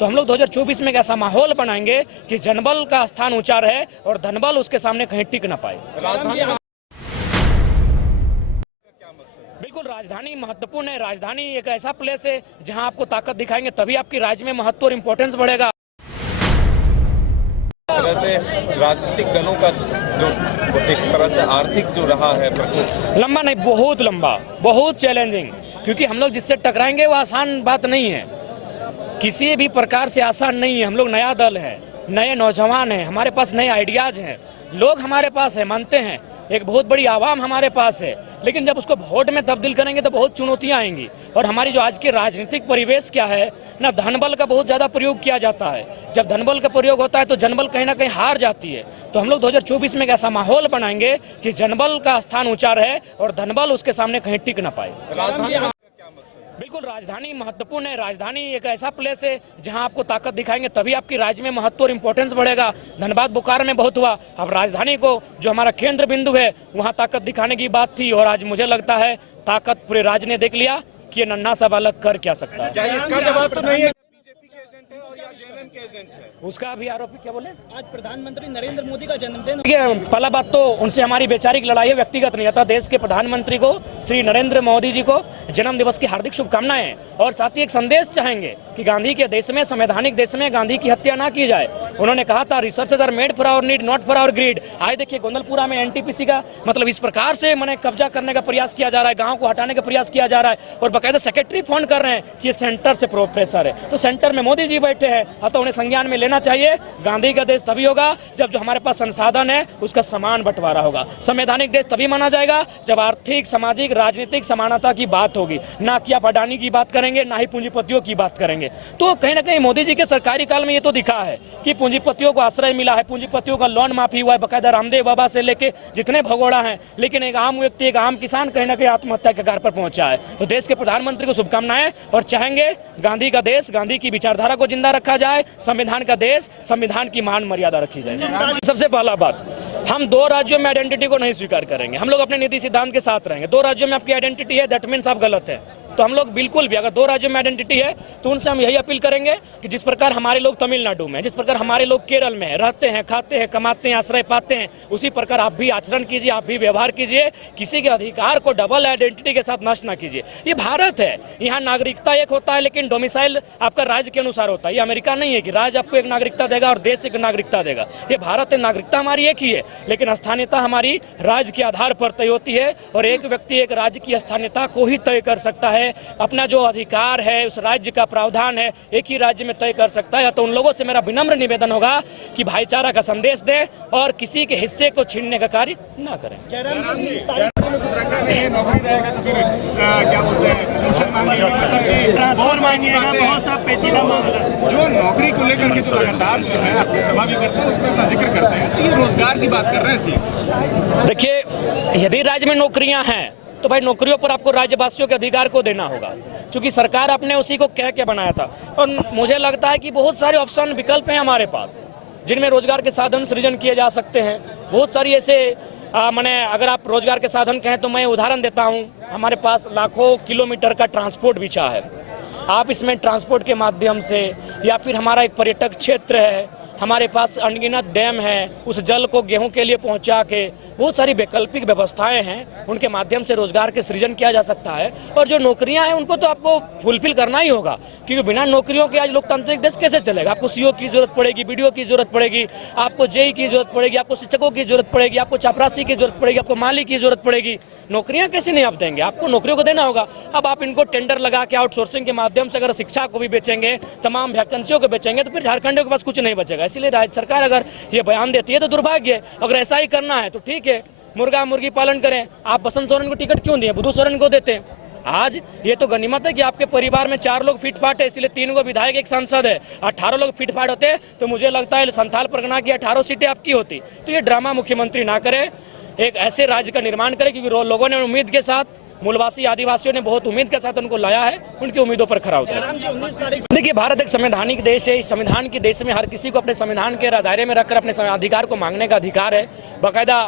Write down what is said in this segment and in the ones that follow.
तो हम लोग 2024 में एक ऐसा माहौल बनाएंगे कि जनबल का स्थान ऊंचा रहे और धनबल उसके सामने कहीं टिक ना पाए। बिल्कुल, राजधानी महत्वपूर्ण है। राजधानी एक ऐसा प्लेस है जहां आपको ताकत दिखाएंगे तभी आपकी राज्य में महत्व और इम्पोर्टेंस बढ़ेगा। तरह से राजनीतिक दलों का जो एक तरह से आर्थिक जो रहा है लंबा नहीं, बहुत लंबा, बहुत चैलेंजिंग, क्योंकि हम लोग जिससे टकराएंगे वो आसान बात नहीं है, किसी भी प्रकार से आसान नहीं है। हम लोग नया दल है, नए नौजवान हैं, हमारे पास नए आइडियाज हैं, लोग हमारे पास है, मानते हैं, एक बहुत बड़ी आवाम हमारे पास है, लेकिन जब उसको वोट में तब्दील करेंगे तो बहुत चुनौतियां आएंगी। और हमारी जो आज की राजनीतिक परिवेश क्या है ना, धनबल का बहुत ज़्यादा प्रयोग किया जाता है। जब धनबल का प्रयोग होता है तो जनबल कहीं ना कहीं हार जाती है। तो हम लोग 2024 में एक ऐसा माहौल बनाएंगे कि जनबल का स्थान ऊंचा रहे और धनबल उसके सामने कहीं टिक ना पाए। बिल्कुल, राजधानी महत्वपूर्ण है। राजधानी एक ऐसा प्लेस है जहां आपको ताकत दिखाएंगे तभी आपकी राज्य में महत्व और इम्पोर्टेंस बढ़ेगा। धनबाद बोकारो में बहुत हुआ, अब राजधानी को जो हमारा केंद्र बिंदु है वहां ताकत दिखाने की बात थी, और आज मुझे लगता है ताकत पूरे राज्य ने देख लिया कि ये नन्हा सा बालक कर क्या सकता है। क्या इसका जवाब तो नहीं है बीजेपी के एजेंट है और या जेएमएम के एजेंट है? उसका भी आरोपी क्या बोले? आज प्रधानमंत्री नरेंद्र मोदी का जन्मदिन। पहला बात तो उनसे हमारी वैचारिक लड़ाई है, व्यक्तिगत नहीं आता। देश के प्रधानमंत्री को, श्री नरेंद्र मोदी जी को जन्म दिवस की हार्दिक शुभकामनाएं, और साथ ही एक संदेश चाहेंगे कि गांधी के देश में, संवैधानिक देश में गांधी की हत्या ना की जाए। उन्होंने कहा था resources are made for our need, not for our greed. आज देखिए गोंदलपुरा में एनटीपीसी का मतलब इस प्रकार से मैंने कब्जा करने का प्रयास किया जा रहा है, गाँव को हटाने का प्रयास किया जा रहा है, और बाकायदा सेक्रेटरी फोन कर रहे हैं कि ये सेंटर से प्रोफेसर है। तो सेंटर में मोदी जी बैठे हैं, तो उन्हें संज्ञान में लेना चाहिए। गांधी का देश तभी होगा जब जो हमारे पास संसाधन है उसका समान बंटवारा होगा। संवैधानिक देश तभी माना जाएगा जब आर्थिक, सामाजिक, राजनीतिक समानता की बात होगी, ना कि आप अडानी की बात करेंगे, ना ही पूंजीपतियों की बात करेंगे। तो कहीं ना कहीं मोदी जी के सरकारी काल में ये तो दिखा है कि पूंजीपतियों को आश्रय मिला है, पूंजीपतियों का लोन माफी हुआ है, बाकायदा रामदेव बाबा से लेके जितने भगोड़ा हैं, लेकिन एक आम व्यक्ति, एक आम किसान कहीं ना कहीं आत्महत्या के कगार पर पहुंचा है। तो देश के प्रधानमंत्री को शुभकामनाएं, और चाहेंगे गांधी का देश, गांधी की विचारधारा को जिंदा रखा जाए, संविधान का देश, संविधान की मान मर्यादा रखी जाए। सबसे पहला बात, हम दो राज्यों में आइडेंटिटी को नहीं स्वीकार करेंगे। हम लोग अपने नीति सिद्धांत के साथ रहेंगे। दो राज्यों में आपकी आइडेंटिटी है, दैट मीन्स आप गलत है। तो हम लोग बिल्कुल भी, अगर दो राज्यों में आइडेंटिटी है तो उनसे हम यही अपील करेंगे कि जिस प्रकार हमारे लोग तमिलनाडु में, जिस प्रकार हमारे लोग केरल में रहते हैं, खाते हैं, कमाते हैं, आश्रय पाते हैं, उसी प्रकार आप भी आचरण कीजिए, आप भी व्यवहार कीजिए। किसी के अधिकार को डबल आइडेंटिटी के साथ नष्ट ना कीजिए। ये भारत है, यहाँ नागरिकता एक होता है लेकिन डोमिसाइल आपका राज्य के अनुसार होता है। ये अमेरिका नहीं है कि राज्य आपको एक नागरिकता देगा और देश एक नागरिकता देगा। ये भारत है, नागरिकता हमारी एक ही है, लेकिन स्थानीयता हमारी राज्य के आधार पर तय होती है, और एक व्यक्ति एक राज्य की स्थानीयता को ही तय कर सकता है। अपना जो अधिकार है, उस राज्य का प्रावधान है, एक ही राज्य में तय कर सकता है। तो उन लोगों से मेरा विनम्र निवेदन होगा कि भाईचारा का संदेश दें और किसी के हिस्से को छीनने का कार्य ना करें। जो नौकरी को लेकर के लगातार जो है आपको सभा भी करते हैं, उसमें अपना जिक्र करते हैं, तो ये रोजगार की बात कर रहे हैं। देखिए, यदि राज्य में नौकरियां हैं तो भाई नौकरियों पर आपको राज्यवासियों के अधिकार को देना होगा, क्योंकि सरकार आपने उसी को कह के बनाया था। और मुझे लगता है कि बहुत सारे ऑप्शन, विकल्प हैं हमारे पास जिनमें रोजगार के साधन सृजन किए जा सकते हैं। बहुत सारी ऐसे मैंने, अगर आप रोजगार के साधन कहें तो मैं उदाहरण देता हूं, हमारे पास लाखों किलोमीटर का ट्रांसपोर्ट बिछा है। आप इसमें ट्रांसपोर्ट के माध्यम से, या फिर हमारा एक पर्यटक क्षेत्र है, हमारे पास अनगिनत डैम है, उस जल को गेहूं के लिए पहुंचा के बहुत सारी वैकल्पिक व्यवस्थाएं हैं, उनके माध्यम से रोजगार के सृजन किया जा सकता है। और जो नौकरियां हैं उनको तो आपको फुलफिल करना ही होगा, क्योंकि बिना नौकरियों के आज लोकतांत्रिक देश कैसे चलेगा। आपको सीओ की जरूरत पड़ेगी, बीडीओ की जरूरत पड़ेगी, आपको जेई की जरूरत पड़ेगी, आपको शिक्षकों की जरूरत पड़ेगी, आपको चपरासी की जरूरत पड़ेगी, आपको माली की जरूरत पड़ेगी। नौकरियां कैसे नहीं आप देंगे, आपको नौकरियों को देना होगा। अब आप इनको टेंडर लगा के आउटसोर्सिंग के माध्यम से अगर शिक्षा को भी बेचेंगे, तमाम वैकेंसियों को बेचेंगे, तो फिर झारखंड के पास कुछ नहीं बचेगा। इसलिए राज्य सरकार अगर ये बयान देती है तो दुर्भाग्य है। अगर ऐसा ही करना है तो ठीक है, मुर्गा मुर्गी पालन करें। आप बसंत सोरेन को टिकट क्यों दिए, बुद्धू सोरेन को देते हैं। आज ये तो गनीमत है कि आपके परिवार में 4 लोग फिटफाट है, इसलिए 3 को विधायक, 1 सांसद है। 18 लोग फिटफाट होते तो मुझे लगता है संथाल परगना की 18 सीटें आपकी होती। तो ये ड्रामा मुख्यमंत्री ना करे, एक ऐसे राज्य का निर्माण करे, क्योंकि लोगों ने उम्मीद के साथ, मूलवासी आदिवासियों ने बहुत उम्मीद के साथ उनको लाया है, उनकी उम्मीदों पर खरा उतरा। देखिए, भारत एक संवैधानिक देश है। इस संविधान के देश में हर किसी को अपने संविधान के दायरे में रखकर अपने अधिकार को मांगने का अधिकार है। बाकायदा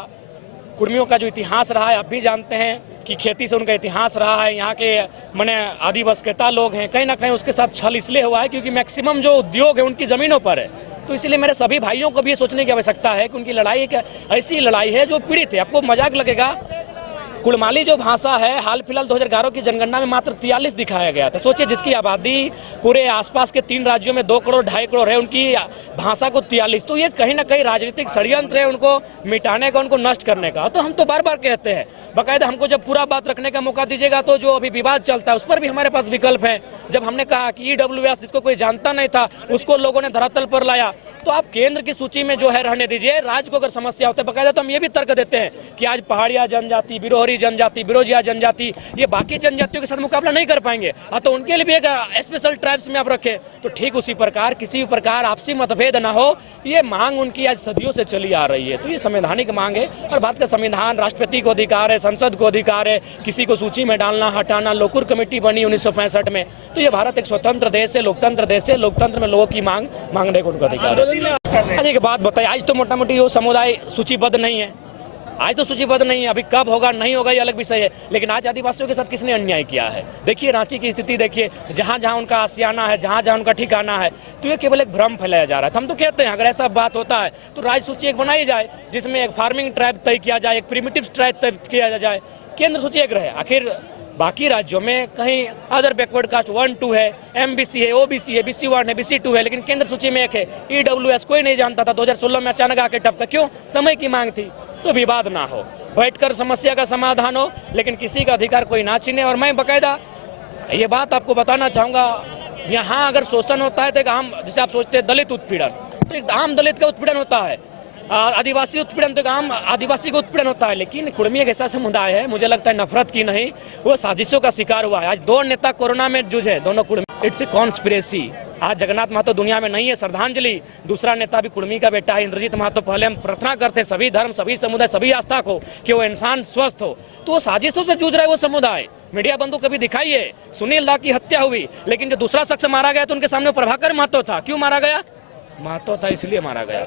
कुर्मियों का जो इतिहास रहा है आप भी जानते हैं, कि खेती से उनका इतिहास रहा है, यहाँ के माने आदिवासीता लोग हैं, कहीं ना कहीं उसके साथ छल इसलिए हुआ है क्योंकि मैक्सिमम जो उद्योग है उनकी ज़मीनों पर है। तो इसलिए मेरे सभी भाइयों को भी ये सोचने की आवश्यकता है कि उनकी लड़ाई एक ऐसी लड़ाई है जो पीड़ित है। आपको मजाक लगेगा, कुड़माली जो भाषा है हाल फिलहाल 2011 की जनगणना में मात्र 43 दिखाया गया था। सोचिए जिसकी आबादी पूरे आसपास के 3 राज्यों में 2 करोड़ 2.5 करोड़ है, उनकी भाषा को 43। तो ये कहीं ना कहीं राजनीतिक षड्यंत्र है उनको मिटाने का, उनको नष्ट करने का। तो हम तो बार बार कहते हैं, बाकायदा हमको जब पूरा बात रखने का मौका दीजिएगा तो जो अभी विवाद चलता है उस पर भी हमारे पास विकल्प है। जब हमने कहा कि EWS जिसको कोई जानता नहीं था उसको लोगों ने धरातल पर लाया, तो आप केंद्र की सूची में जो है रहने दीजिए, राज्य को अगर समस्या होता है बाकायदा तो हम ये भी तर्क देते हैं कि आज पहाड़िया जनजाति, बिरोहरी जनजाति, बिरोजिया जनजाति ये बाकी जनजातियों के साथ मुकाबला नहीं कर पाएंगे, तो उनके लिए भी एक स्पेशल ट्राइब्स में आप रखें। तो ठीक उसी प्रकार किसी भी प्रकार आपसी मतभेद ना हो, ये मांग उनकी आज सदियों से चली आ रही है। तो ये संवैधानिक मांग है और भारत का संविधान, राष्ट्रपति को अधिकार है, संसद को अधिकार है किसी को सूची में डालना हटाना। लोकुर कमेटी बनी 1965 में। तो ये भारत एक स्वतंत्र देश है, लोकतंत्र देश है, लोकतंत्र में लोगों की मांगने को उनका अधिकार है। आज एक बात बताइए, आज तो मोटा मोटी वो समुदाय सूचीबद्ध नहीं है, आज तो सूचीबद्ध नहीं है, अभी कब होगा नहीं होगा ये अलग विषय है, लेकिन आज आदिवासियों के साथ किसने अन्याय किया है? देखिए रांची की स्थिति देखिए, जहाँ जहाँ उनका आशियाना है, जहाँ जहाँ उनका ठिकाना है, तो ये केवल एक भ्रम फैलाया जा रहा है। हम तो कहते हैं अगर ऐसा बात होता है तो राज्य सूची एक बनाई जाए जिसमें एक फार्मिंग ट्राइब तय किया जाए, एक प्रिमिटिव ट्राइब तय किया जाए, केंद्र सूची एक रहे। आखिर बाकी राज्यों में कहीं अदर बैकवर्ड कास्ट 1, 2 है, MBC है, OBC है, BC1 है, BC2 है, लेकिन केंद्र सूची में एक है। EWS कोई नहीं जानता था, 2016 में अचानक आके टपका। क्यों? समय की मांग थी। तो विवाद ना हो, बैठकर समस्या का समाधान हो, लेकिन किसी का अधिकार कोई ना छीने। और मैं बाकायदा ये बात आपको बताना चाहूँगा, यहाँ अगर शोषण होता है तो एक आम, जैसे आप सोचते हैं दलित उत्पीड़न, तो एक आम दलित का उत्पीड़न होता है, आदिवासी उत्पीड़न तो आम आदिवासी का उत्पीड़न होता है। लेकिन कुड़मी एक ऐसा समुदाय है, मुझे लगता है नफरत की नहीं, वो साजिशों का शिकार हुआ है। आज 2 नेता कोरोना में जूझे, दोनों कुड़मी। It's a conspiracy. आज जगन्नाथ महतो दुनिया में नहीं है, श्रद्धांजलि। दूसरा नेता भी कुड़मी का बेटा है, इंद्रजीत महतो। पहले हम प्रार्थना करते हैं सभी धर्म, सभी समुदाय, सभी आस्था को कि वो इंसान स्वस्थ हो, तो वो साजिशों से जूझ रहा है वो समुदाय। मीडिया बंधु कभी दिखाइए, सुनील दा की हत्या हुई, लेकिन जो दूसरा शख्स मारा गया तो उनके सामने प्रभाकर महतो था। क्यों मारा गया? महतो था इसलिए मारा गया।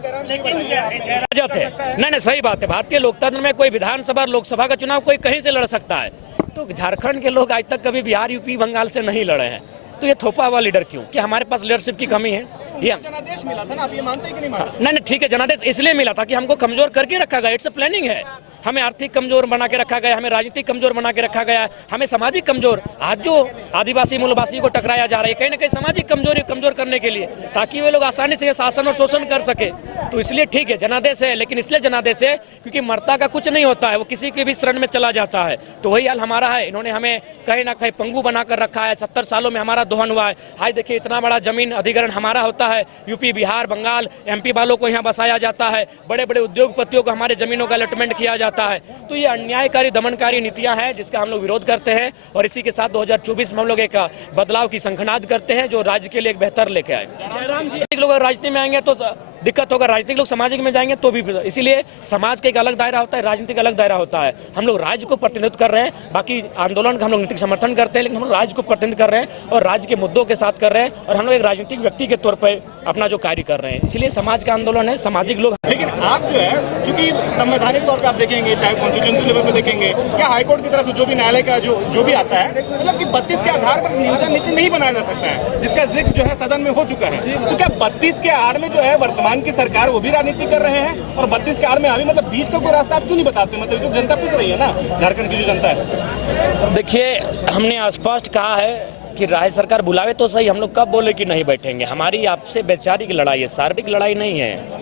नहीं, सही बात है। भारतीय लोकतंत्र में कोई विधानसभा लोकसभा का चुनाव कोई कहीं से लड़ सकता है, तो झारखंड के लोग आज तक कभी बिहार, यूपी, बंगाल से नहीं लड़े हैं। तो ये थोपा हुआ लीडर क्यों? कि हमारे पास लीडरशिप की कमी है? ये जनादेश मिला था ना, आप ये मानते हैं कि नहीं मानते? नहीं, ठीक है, जनादेश इसलिए मिला था कि हमको कमजोर करके रखा गया। इट्स अ प्लानिंग है। हमें आर्थिक कमजोर बना के रखा गया, हमें राजनीतिक कमजोर बना के रखा गया, हमें सामाजिक कमजोर। आज जो आदिवासी मूलवासी को टकराया जा रहा है कहीं ना कहीं सामाजिक कमजोरी कमजोर करने के लिए, ताकि वे लोग आसानी से शासन और शोषण कर सके। तो इसलिए ठीक है जनादेश है, लेकिन इसलिए जनादेश है क्योंकि मरता का कुछ नहीं होता है, वो किसी के भी शरण में चला जाता है। तो वही हाल हमारा है। इन्होंने हमें कहीं ना कहीं पंगु बनाकर रखा है। 70 सालों में हमारा दोहन हुआ है। आज देखिए इतना बड़ा जमीन अधिग्रहण हमारा होता है, यूपी, बिहार, बंगाल, MP वालों को यहाँ बसाया जाता है, बड़े बड़े उद्योगपतियों को हमारे जमीनों का अलॉटमेंट किया जाता है। तो ये अन्यायकारी दमनकारी नीतियां हैं जिसका हम लोग विरोध करते हैं, और इसी के साथ 2024 में हम लोग एक बदलाव की शंखनाद करते हैं जो राज्य के लिए एक बेहतर लेके आए। जयराम जी, लोग राजनीति में आएंगे तो दिक्कत होगा, राजनीतिक लोग सामाजिक में जाएंगे तो भी। इसीलिए समाज का एक अलग दायरा होता है, राजनीतिक अलग दायरा होता है। हम लोग राज्य को प्रतिनिधित्व कर रहे हैं, बाकी आंदोलन का हम लोग नीतिक समर्थन करते हैं, लेकिन हम लोग राज्य को प्रतिनिधित्व कर रहे हैं और राज्य के मुद्दों के साथ कर रहे हैं, और हम लोग एक राजनीतिक व्यक्ति के तौर पर अपना जो कार्य कर रहे हैं। इसलिए समाज का आंदोलन है, सामाजिक लोग। लेकिन आप जो है चूंकि संवैधानिक तौर पर आप देखेंगे, चाहे कॉन्स्टिट्यूशन लेवल पे देखेंगे या हाईकोर्ट की तरफ से जो भी न्यायालय का जो भी आता है, मतलब कि 32 के आधार पर नियोजन नीति नहीं बनाया जा सकता है, जिसका जिक्र जो है सदन में हो चुका है। तो क्या 32 के आड़ में जो है वर्तमान की सरकार वो भी राजनीति कर रहे हैं, और 32 के आड़ में अभी मतलब बीच का कोई रास्ता आप क्यों नहीं बताते? मतलब जो जनता पिस रही है ना, झारखंड की जो जनता है। देखिए हमने स्पष्ट कहा है कि राज्य सरकार बुलावे तो सही, हम लोग कब बोले कि नहीं बैठेंगे। हमारी आपसे वैचारिक लड़ाई है, शारीरिक लड़ाई नहीं है।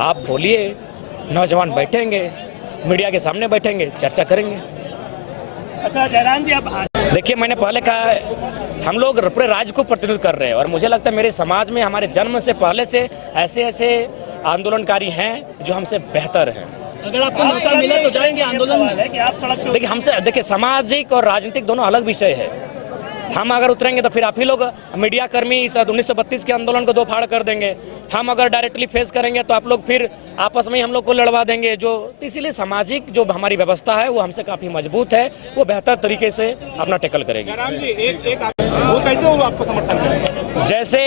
आप बोलिए, नौजवान बैठेंगे, मीडिया के सामने बैठेंगे, चर्चा करेंगे। अच्छा जयराम जी, अब देखिए मैंने पहले कहा है हम लोग पूरे राज्य को प्रतिनिधित्व कर रहे हैं, और मुझे लगता है मेरे समाज में हमारे जन्म से पहले से ऐसे आंदोलनकारी हैं जो हमसे बेहतर हैं। अगर आपको मौका मिला तो जाएंगे आंदोलन में? देखिए हमसे, देखिए सामाजिक और राजनीतिक दोनों अलग विषय है। हम अगर उतरेंगे तो फिर आप ही लोग मीडिया कर्मी इस 1932 के आंदोलन को दो फाड़ कर देंगे। हम अगर डायरेक्टली फेस करेंगे तो आप लोग फिर आपस में हम लोग को लड़वा देंगे। जो इसीलिए सामाजिक जो हमारी व्यवस्था है वो हमसे काफ़ी मजबूत है, वो बेहतर तरीके से अपना टैकल करेगी। जयराम जी, एक वो कैसे वो आपको समर्थन करेंगे? जैसे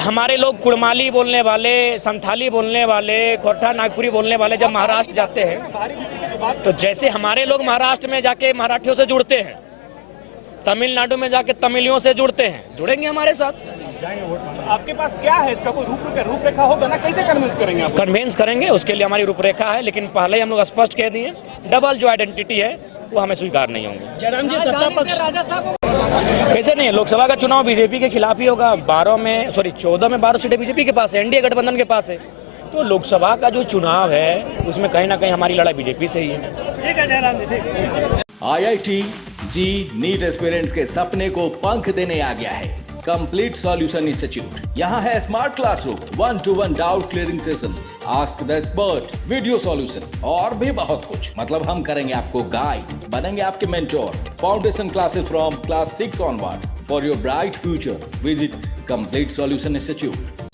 हमारे लोग कुड़माली बोलने वाले, संथाली बोलने वाले, खोरठा नागपुरी बोलने वाले जब महाराष्ट्र जाते हैं, बात तो जैसे हमारे लोग महाराष्ट्र में जाके मराठियों से जुड़ते हैं, तमिलनाडु में जाके तमिलियों से जुड़ते हैं, जुड़ेंगे हमारे साथ। आपके पास क्या है इसका कोई रूपरेखा होगा ना, कैसे कन्विंस करेंगे आप? कन्वेंस करेंगे, उसके लिए हमारी रूपरेखा है, लेकिन पहले ही हम लोग स्पष्ट कह दिए डबल जो आइडेंटिटी है वो हमें स्वीकार नहीं होंगे। जयराम जी सत्ता पक्ष कैसे नहीं, लोकसभा का चुनाव बीजेपी के खिलाफ ही होगा। 14 में 12 सीटें बीजेपी के पास है, एनडीए गठबंधन के पास है। तो लोकसभा का जो चुनाव है उसमें कहीं ना कहीं हमारी लड़ाई बीजेपी से ही है। ठीक है जयराम जी, ठीक। IIT जी नीट एस्पिरेंट्स के सपने को पंख देने आ गया है कंप्लीट सॉल्यूशन इंस्टीट्यूट। यहाँ है smart classroom, 1-to-1 doubt clearing session, ask the expert, video solution और भी बहुत कुछ। मतलब हम करेंगे आपको गाइड, बनेंगे आपके mentor. Foundation classes from class 6 onwards for your bright future. Visit complete solution institute.